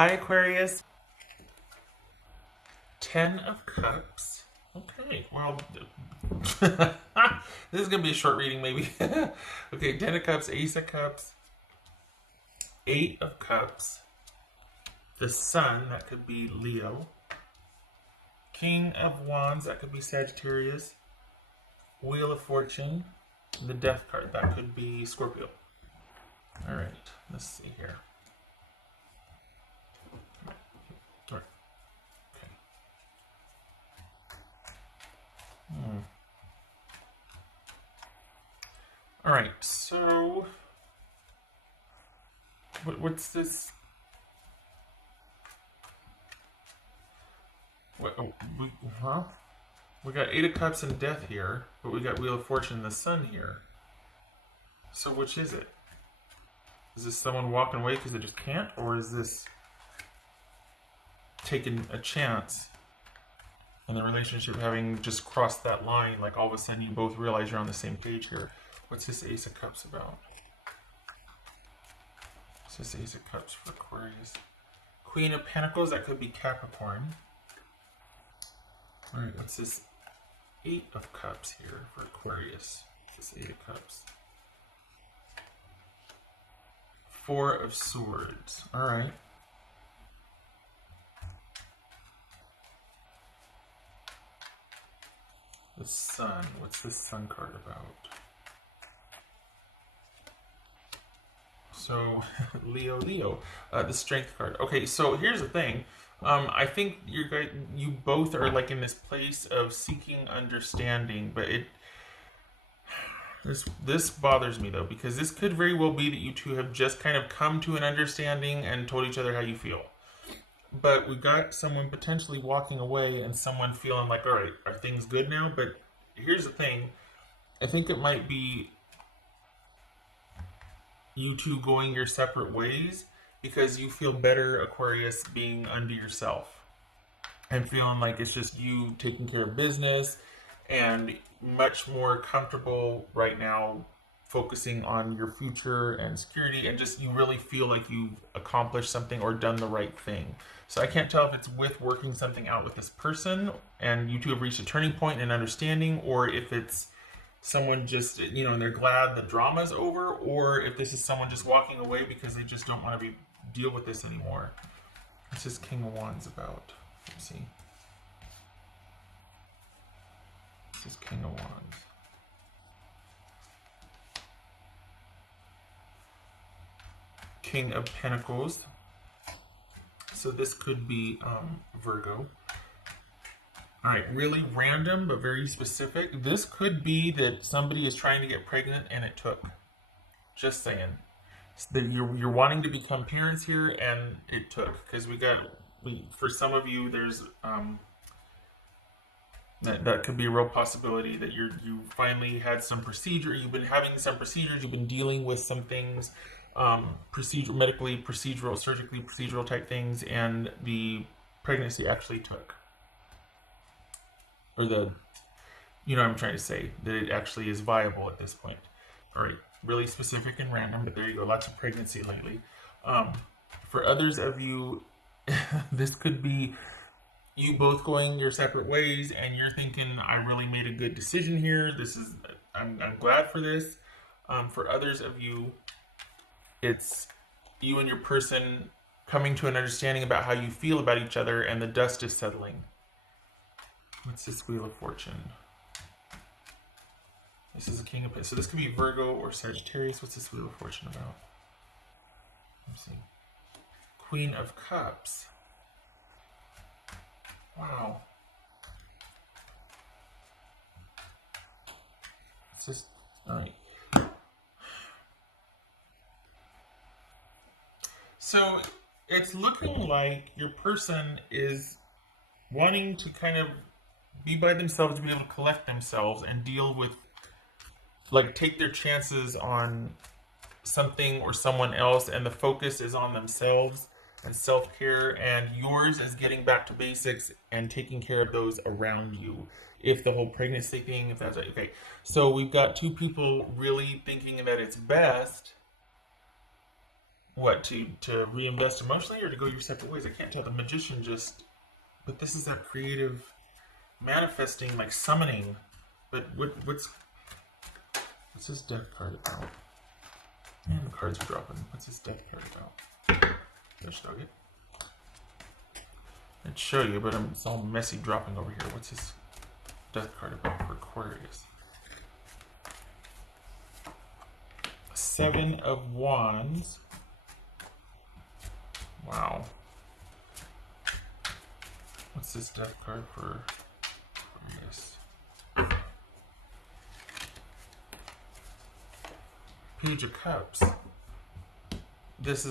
Hi, Aquarius. 10 of Cups. Okay, well, this is going to be a short reading, maybe. Okay, 10 of Cups, Ace of Cups, 8 of Cups, the Sun, that could be Leo, King of Wands, that could be Sagittarius, Wheel of Fortune, the Death card, that could be Scorpio. All right, let's see here. All right. Okay. All right, so what's this? What, oh, huh? We got 8 of Cups and Death here, but we got Wheel of Fortune and the Sun here. So which is it? Is this someone walking away because they just can't, or is this taking a chance and the relationship having just crossed that line, like all of a sudden you both realize you're on the same page here? What's this Ace of Cups about? What's this Ace of Cups for Aquarius? Queen of Pentacles, that could be Capricorn. All right, what's this 8 of Cups here for Aquarius? This 8 of Cups. 4 of Swords. All right. The Sun. What's this Sun card about? So, Leo. The Strength card. Okay, so here's the thing. I think you both are like in this place of seeking understanding, but this bothers me though, because this could very well be that you two have just kind of come to an understanding and told each other how you feel. But we got someone potentially walking away and someone feeling like, all right, are things good now? But here's the thing. I think it might be you two going your separate ways because you feel better, Aquarius, being unto yourself and feeling like it's just you taking care of business and much more comfortable right now focusing on your future and security, and just you really feel like you've accomplished something or done the right thing. So I can't tell if it's with working something out with this person and you two have reached a turning point in understanding, or if it's someone just, and they're glad the drama's over, or if this is someone just walking away because they just don't want to deal with this anymore. What's this King of Wands about? Let's see. This is King of Wands. King of Pentacles. So this could be Virgo. All right, really random but very specific. This could be that somebody is trying to get pregnant and it took. Just saying. That you're wanting to become parents here and it took, because for some of you there's that could be a real possibility that you finally had some procedure. You've been having some procedures. You've been dealing with some things, medically procedural, surgically procedural type things, and the pregnancy actually took, or what I'm trying to say, that it actually is viable at this point. All right, really specific and random, but there you go. Lots of pregnancy lately. For others of you, this could be you both going your separate ways and you're thinking, I really made a good decision here. I'm glad for this. For others of you, it's you and your person coming to an understanding about how you feel about each other and the dust is settling. What's this Wheel of Fortune? This is a King of Pentacles. So this could be Virgo or Sagittarius. What's this Wheel of Fortune about? Let's see. Queen of Cups. Wow. It's just, all right. So it's looking like your person is wanting to kind of be by themselves, to be able to collect themselves and deal with, like, take their chances on something or someone else, and the focus is on themselves and self-care, and yours is getting back to basics and taking care of those around you. If the whole pregnancy thing, if that's right. Okay, so we've got two people really thinking that it's best What, to reinvest emotionally or to go your separate ways? I can't tell. The magician just, but this is that creative manifesting, like summoning. But what's this death card about? Man, the cards are dropping. What's this death card about? There's Nugget. I'd show you, but it's all messy dropping over here. What's this death card about for Aquarius? Seven of Wands. Wow. What's this death card for Aquarius? Page of Cups. This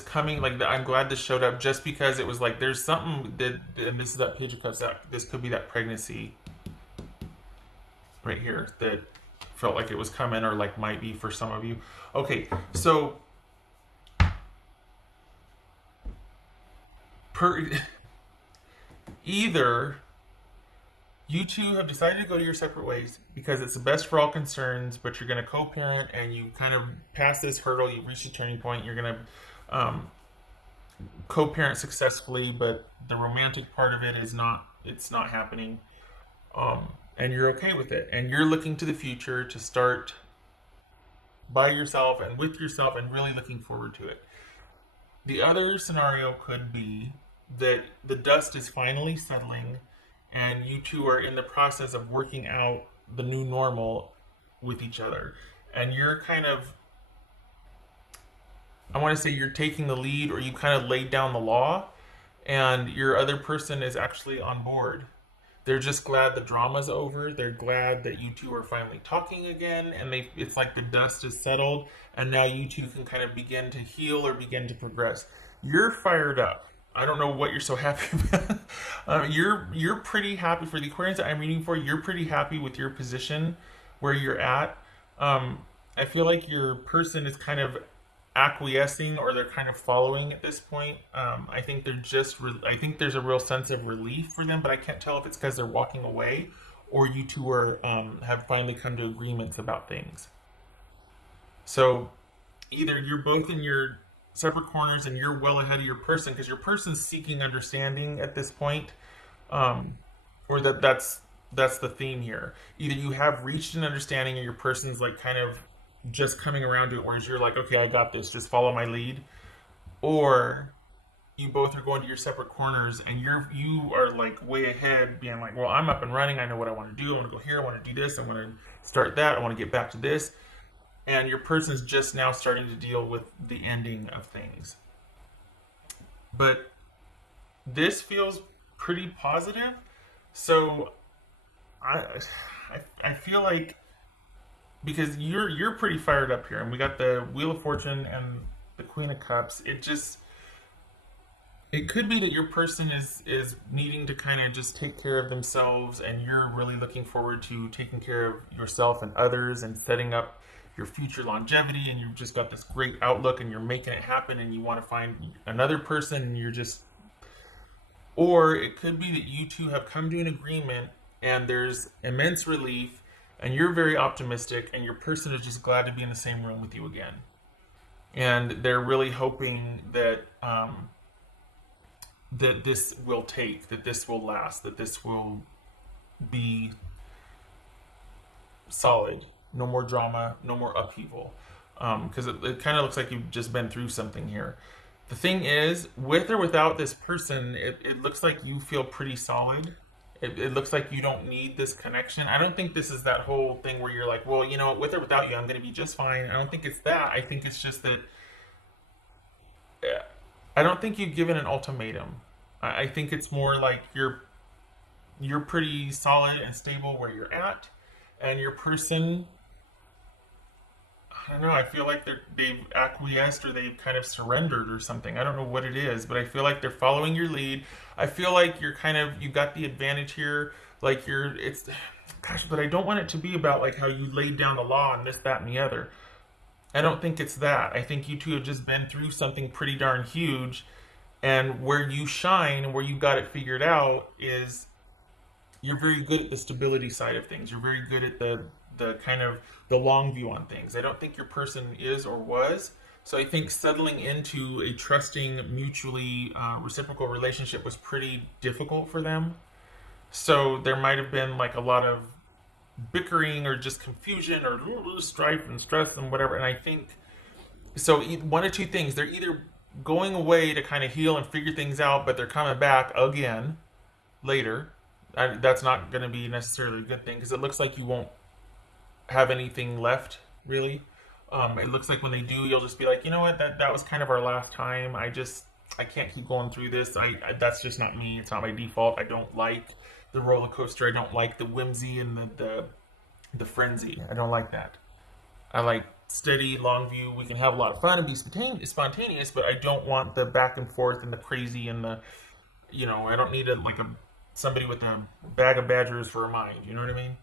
coming, like, I'm glad this showed up just because it was like there's something that, and this is that Page of Cups, that this could be that pregnancy right here that felt like it was coming, or like might be for some of you. Okay, so either you two have decided to go your separate ways because it's the best for all concerns, but you're going to co-parent and you kind of pass this hurdle, you've reached a turning point, you're going to co-parent successfully, but the romantic part of it is not, it's not happening. And you're okay with it. And you're looking to the future to start by yourself and with yourself and really looking forward to it. The other scenario could be that the dust is finally settling and you two are in the process of working out the new normal with each other. And you're kind of, I want to say you're taking the lead, or you kind of laid down the law, and your other person is actually on board. They're just glad the drama's over. They're glad that you two are finally talking again, and it's like the dust is settled, and now you two can kind of begin to heal or begin to progress. You're fired up. I don't know what you're so happy about. You're pretty happy for the Aquarians that I'm reading for. You're pretty happy with your position where you're at. I feel like your person is kind of acquiescing, or they're kind of following at this point. I think they're just I think there's a real sense of relief for them, but I can't tell if it's because they're walking away or you two are have finally come to agreements about things. So either you're both in your separate corners and you're well ahead of your person because your person's seeking understanding at this point, or that's the theme here. Either you have reached an understanding and your person's like kind of just coming around to it, whereas you're like, okay, I got this, just follow my lead, or you both are going to your separate corners and you are like way ahead, being like, well, I'm up and running, I know what I want to do, I want to go here, I want to do this, I want to start that, I want to get back to this, and your person's just now starting to deal with the ending of things. But this feels pretty positive, so I feel like, because you're pretty fired up here, and we got the Wheel of Fortune and the Queen of Cups. It could be that your person is needing to kind of just take care of themselves, and you're really looking forward to taking care of yourself and others and setting up your future longevity, and you've just got this great outlook and you're making it happen, and you want to find another person, and you're just, or it could be that you two have come to an agreement and there's immense relief and you're very optimistic and your person is just glad to be in the same room with you again, and they're really hoping that that this will take, that this will last, that this will be solid, no more drama, no more upheaval, because it kind of looks like you've just been through something here. The thing is, with or without this person, it looks like you feel pretty solid. It looks like you don't need this connection. I don't think this is that whole thing where you're like, well, you know, with or without you, I'm going to be just fine. I don't think it's that. I think it's just that I don't think you've given an ultimatum. I think it's more like you're pretty solid and stable where you're at, and your person, I don't know, I feel like they've acquiesced or they've kind of surrendered or something. I don't know what it is, but I feel like they're following your lead. I feel like you got the advantage here. Like gosh, but I don't want it to be about like how you laid down the law and this, that, and the other. I don't think it's that. I think you two have just been through something pretty darn huge, and where you shine and where you got it figured out is you're very good at the stability side of things. You're very good at the kind of the long view on things. I don't think your person is or was. So I think settling into a trusting, mutually reciprocal relationship was pretty difficult for them. So there might have been like a lot of bickering or just confusion or strife and stress and whatever. And I think so. One or two things: they're either going away to kind of heal and figure things out, but they're coming back again later. That's not going to be necessarily a good thing because it looks like you won't have anything left really. It looks like when they do, you'll just be like, you know what, that was kind of our last time. I can't keep going through this. That's just not me. It's not my default. I don't like the roller coaster. I don't like the whimsy and the frenzy. I don't like that. I like steady, long view. We can have a lot of fun and be spontaneous, but I don't want the back and forth and the crazy and the, I don't need a somebody with a bag of badgers for a mind. You know what I mean?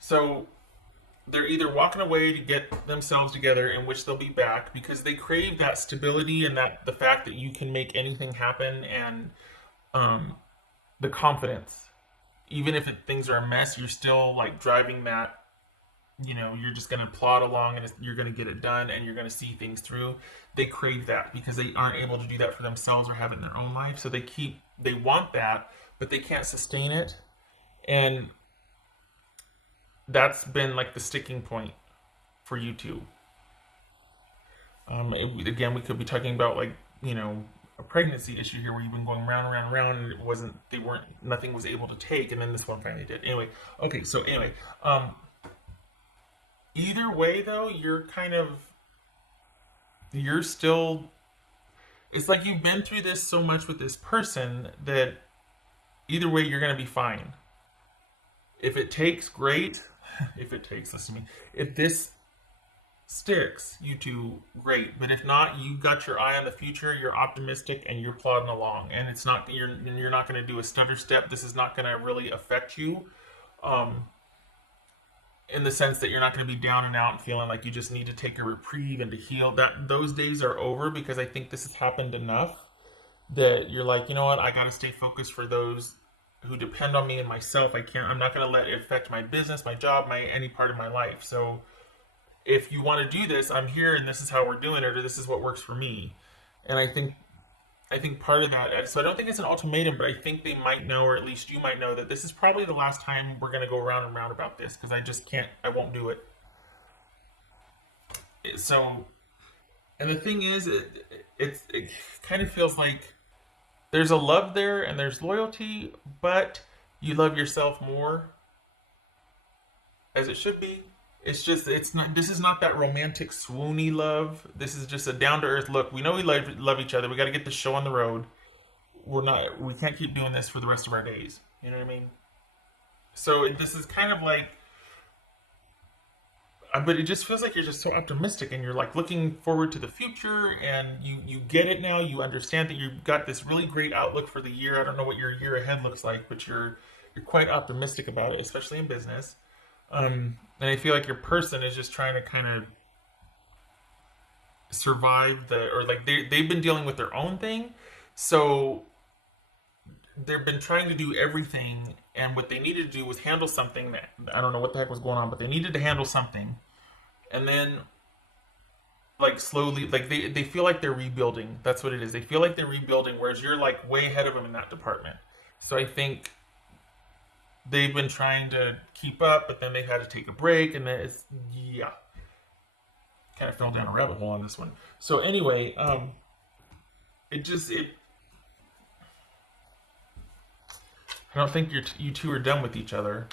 So they're either walking away to get themselves together, in which they'll be back because they crave that stability and that the fact that you can make anything happen, and the confidence. Even if things are a mess, you're still like driving that. You're just going to plod along and you're going to get it done and you're going to see things through. They crave that because they aren't able to do that for themselves or have it in their own life. So they want that, but they can't sustain it. And that's been like the sticking point for you two. Again, we could be talking about like, a pregnancy issue here where you've been going round and round and round and nothing was able to take. And then this one finally did. Anyway. Okay. So anyway, either way though, you're still, it's like you've been through this so much with this person that either way, you're going to be fine. If it takes, great. If it takes, listen to me. If this sticks, you two, great. But if not, you got your eye on the future. You're optimistic and you're plodding along. And it's not you're not going to do a stutter step. This is not going to really affect you, in the sense that you're not going to be down and out and feeling like you just need to take a reprieve and to heal. That those days are over because I think this has happened enough that you're like, you know what, I got to stay focused for those who depend on me and myself. I'm not going to let it affect my business, my job, any part of my life. So if you want to do this, I'm here and this is how we're doing it, or this is what works for me. And I think part of that, so I don't think it's an ultimatum, but I think they might know, or at least you might know, that this is probably the last time we're going to go round and round about this because I won't do it. So, and the thing is, it kind of feels like there's a love there and there's loyalty, but you love yourself more, as it should be. It's not, this is not that romantic swoony love. This is just a down to earth look. We know we love each other. We got to get the show on the road. We can't keep doing this for the rest of our days. You know what I mean? So this is kind of like, but it just feels like you're just so optimistic and you're like looking forward to the future and you get it now. You understand that you've got this really great outlook for the year. I don't know what your year ahead looks like, but you're quite optimistic about it, especially in business. And I feel like your person is just trying to kind of survive they've been dealing with their own thing. So they've been trying to do everything. And what they needed to do was handle something that, I don't know what the heck was going on, but they needed to handle something. And then like slowly, like they feel like they're rebuilding. That's what it is. They feel like they're rebuilding, whereas you're like way ahead of them in that department. So I think they've been trying to keep up, but then they had to take a break, and then kind of fell down a rabbit hole on this one. So anyway, I don't think you two are done with each other,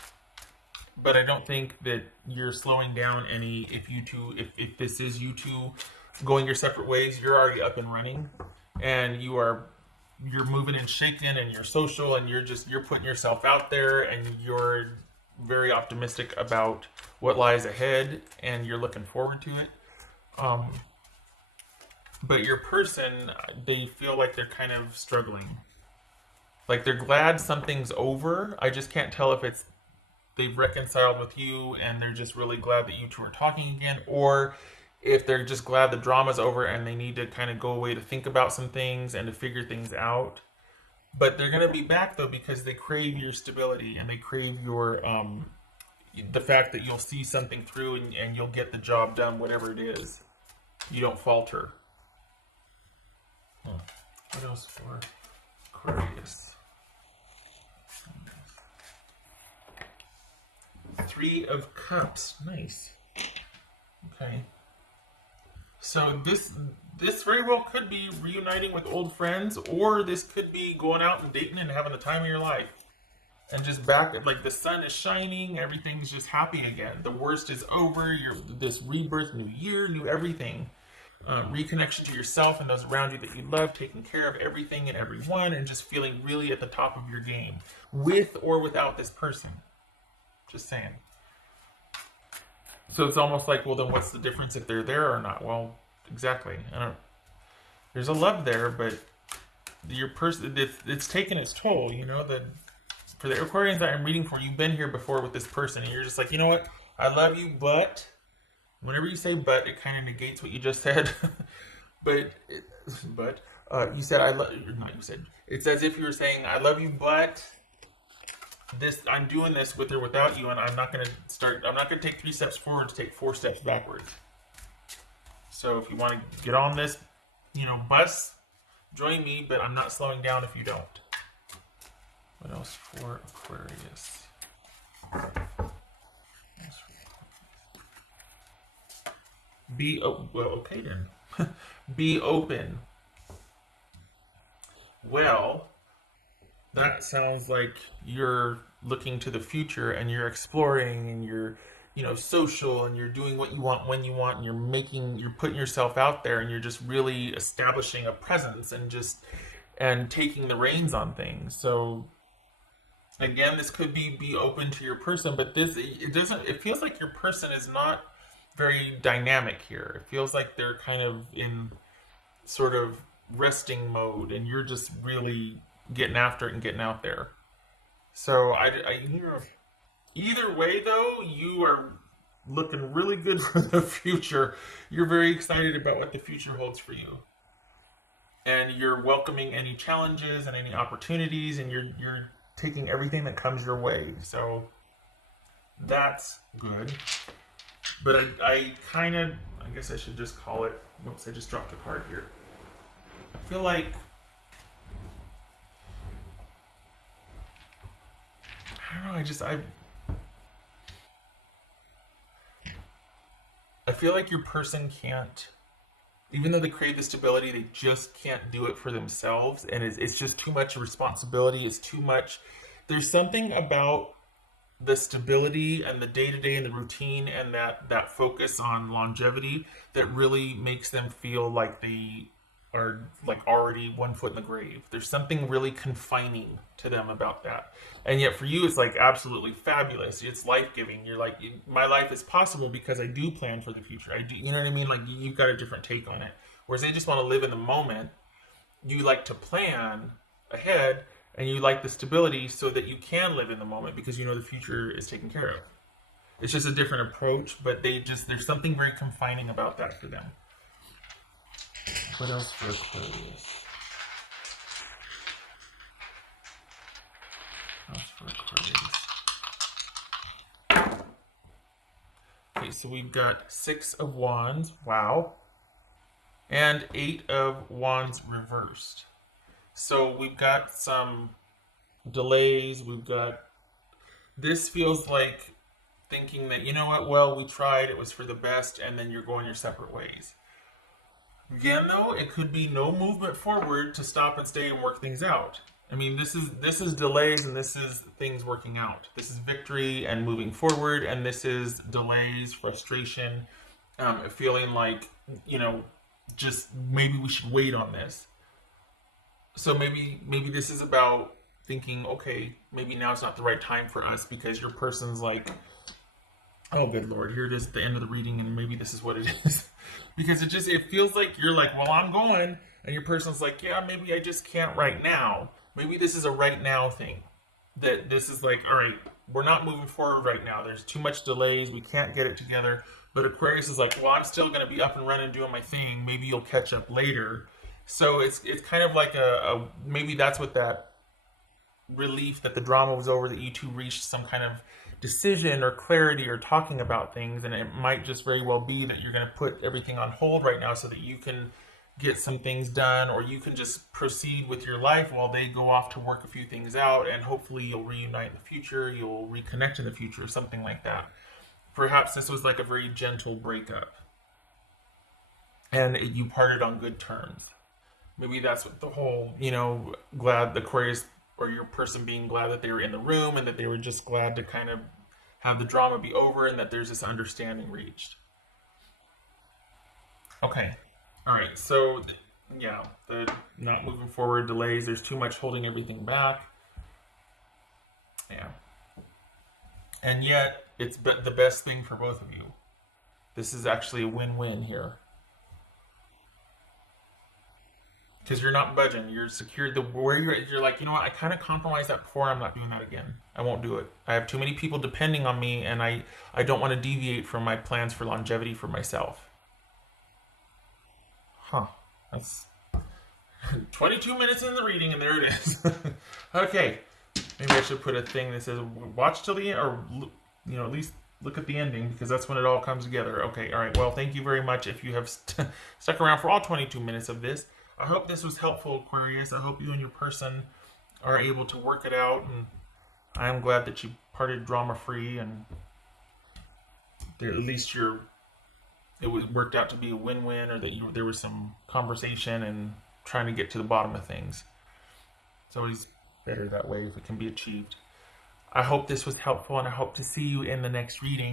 but I don't think that you're slowing down any. If this is you two going your separate ways, you're already up and running, and you're moving and shaking, and you're social, and you're putting yourself out there, and you're very optimistic about what lies ahead, and you're looking forward to it. But your person, they feel like they're kind of struggling. Like they're glad something's over. I just can't tell if they've reconciled with you and they're just really glad that you two are talking again, or if they're just glad the drama's over and they need to kind of go away to think about some things and to figure things out. But they're going to be back though because they crave your stability and they crave your the fact that you'll see something through and you'll get the job done, whatever it is. You don't falter. What else for Aquarius? Three of Cups. Nice. Okay. So this very well could be reuniting with old friends, or this could be going out and dating and having the time of your life. And just back, like the sun is shining, everything's just happy again. The worst is over. You're this rebirth, new year, new everything. Reconnection to yourself and those around you that you love, taking care of everything and everyone, and just feeling really at the top of your game, with or without this person. Just saying. So it's almost like, well, then what's the difference if they're there or not? Well, exactly. There's a love there, but your person, it's taken its toll. You know, for the Aquarians that I'm reading for, you've been here before with this person, and you're just like, you know what? I love you, but whenever you say "but," it kind of negates what you just said. but you said I love. Not you said. It's as if you were saying, "I love you, but." I'm doing this with or without you, and I'm not going to take 3 steps forward to take 4 steps backwards. So if you want to get on this, bus, join me, but I'm not slowing down if you don't. What else for Aquarius? Okay then. Be open. Well, that sounds like you're looking to the future and you're exploring and you're, social, and you're doing what you want when you want, and you're putting yourself out there, and you're just really establishing a presence and taking the reins on things. So again, this could be open to your person, but it feels like your person is not very dynamic here. It feels like they're kind of in sort of resting mode, and you're just really getting after it and getting out there. So either way though, you are looking really good for the future. You're very excited about what the future holds for you, and you're welcoming any challenges and any opportunities, and you're taking everything that comes your way. So that's good. But I guess I should just call it. Whoops, I just dropped a card here. I feel like I don't know. I feel like your person can't, even though they create the stability, they just can't do it for themselves, and it's just too much responsibility. It's too much. There's something about the stability and the day-to-day and the routine and that focus on longevity that really makes them feel like they are like already 1 foot in the grave. There's something really confining to them about that. And yet for you, it's like absolutely fabulous. It's life-giving. You're like, my life is possible because I do plan for the future. I do, you know what I mean? Like you've got a different take on it. Whereas they just want to live in the moment. You like to plan ahead, and you like the stability so that you can live in the moment because the future is taken care of. It's just a different approach, but there's something very confining about that for them. What else for Aquarius? Okay, so we've got 6 of Wands. Wow. And 8 of Wands reversed. So we've got some delays. This feels like thinking that, you know what, well, we tried, it was for the best, and then you're going your separate ways. Again, though, it could be no movement forward to stop and stay and work things out. I mean, this is delays, and this is things working out. This is victory and moving forward, and this is delays, frustration, feeling like, just maybe we should wait on this. So maybe this is about thinking, okay, maybe now's not the right time for us because your person's like, oh, good Lord, here it is at the end of the reading, and maybe this is what it is. Because it feels like you're like, well, I'm going, and your person's like, yeah, maybe I just can't right now. Maybe this is a right now thing. That this is like, all right, we're not moving forward right now. There's too much delays. We can't get it together. But Aquarius is like, well, I'm still going to be up and running doing my thing. Maybe you'll catch up later. So it's kind of like maybe that's what that relief that the drama was over, that you two reached some kind of decision or clarity or talking about things, and it might just very well be that you're going to put everything on hold right now so that you can get some things done, or you can just proceed with your life while they go off to work a few things out, and hopefully you'll reunite in the future, you'll reconnect in the future, something like that. Perhaps this was like a very gentle breakup and you parted on good terms. Maybe that's what the whole, glad the Aquarius or your person being glad that they were in the room and that they were just glad to kind of have the drama be over and that there's this understanding reached. Okay. All right. So, yeah, the not moving forward, delays, there's too much holding everything back. Yeah. And yet, it's the best thing for both of you. This is actually a win-win here. Because you're not budging. You're secure. The where you're like, you know what? I kind of compromised that before. I'm not doing that again. I won't do it. I have too many people depending on me, and I don't want to deviate from my plans for longevity for myself. Huh? That's 22 minutes in the reading, and there it is. Okay, maybe I should put a thing that says watch till the end, or at least look at the ending because that's when it all comes together. Okay, all right. Well, thank you very much if you have stuck around for all 22 minutes of this. I hope this was helpful, Aquarius. I hope you and your person are able to work it out, and I am glad that you parted drama free, and at least it was worked out to be a win-win, or that there was some conversation and trying to get to the bottom of things. It's always better that way if it can be achieved. I hope this was helpful, and I hope to see you in the next reading.